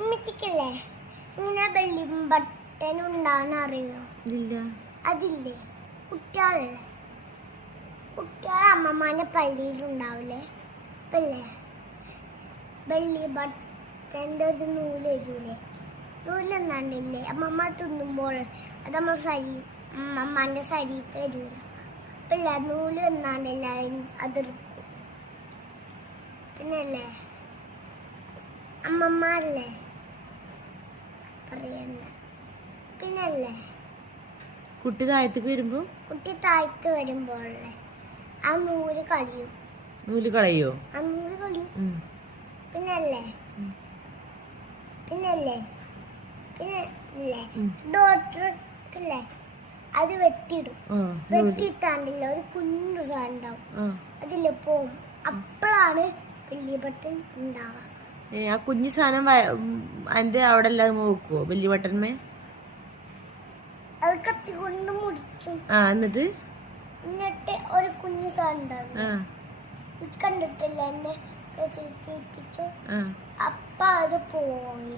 ഉമ്മച്ചിക്കല്ലേ ഇങ്ങനെ വെള്ളി ബട്ടൺ ഉണ്ടാവുന്ന അറിയോ? അതില്ലേ കുട്ടികളെ അമ്മമാന്റെ പള്ളിയിലുണ്ടാവില്ലേ? അപ്പല്ലേ വെള്ളി ബട്ടൻ്റെ ഒരു നൂല് വരൂലേ? നൂലെന്നാണ്ടില്ലേ അമ്മമ്മ തിന്നുമ്പോൾ അത് നമ്മൾ അമ്മമാന്റെ ശരീരത്ത് വരൂല. അപ്പല്ലേ നൂല് എന്നാണ്ടില്ല അതിർക്കും. പിന്നല്ലേ അമ്മമാരല്ലേ പറയണ്ട. പിന്നല്ലേ കുട്ടി താഴത്തേക്ക് വരുമ്പോഴല്ലേ ആ നൂല് കളയും. ആ നൂല് കളയും. പിന്നല്ലേ ഡോക്ടർക്കല്ലേ അത് വെട്ടിയിട്ടാണ്ടില്ല ഒരു കുഞ്ഞു സാധനം ഉണ്ടാവും. അതില് പോവും. അപ്പോഴാണ് വലിയ ബട്ടൺ ഉണ്ടാവുക. ആ കുഞ്ഞു സാധനം അതിന്റെ അവിടെ എല്ലാം നോക്കുവോ? വലിയ ബട്ടൺമേ അത് കത്തി കൊണ്ട് മുറിച്ചു. എന്നിട്ട് ഒരു കുഞ്ഞു സാധനം ഉണ്ടാവും. കണ്ടിട്ടില്ല എന്നെ ചെയ്യിപ്പിച്ചു. അപ്പ അത് പോയി.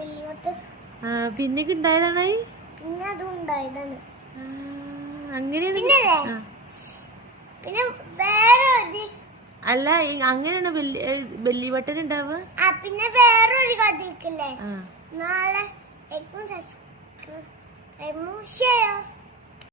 വലിയ ബട്ടൺ പിന്നെ ഉണ്ടായതാണ്. പിന്നെ അതും ഉണ്ടായതാണ്. അങ്ങനെയാണ്. പിന്നെ വേറെ അല്ല അങ്ങനെയാണ് ബെല്ലി ബട്ടൺ ഉണ്ടാവുക. പിന്നെ വേറൊരു കഥയില്ലേ നാളെ ഏറ്റവും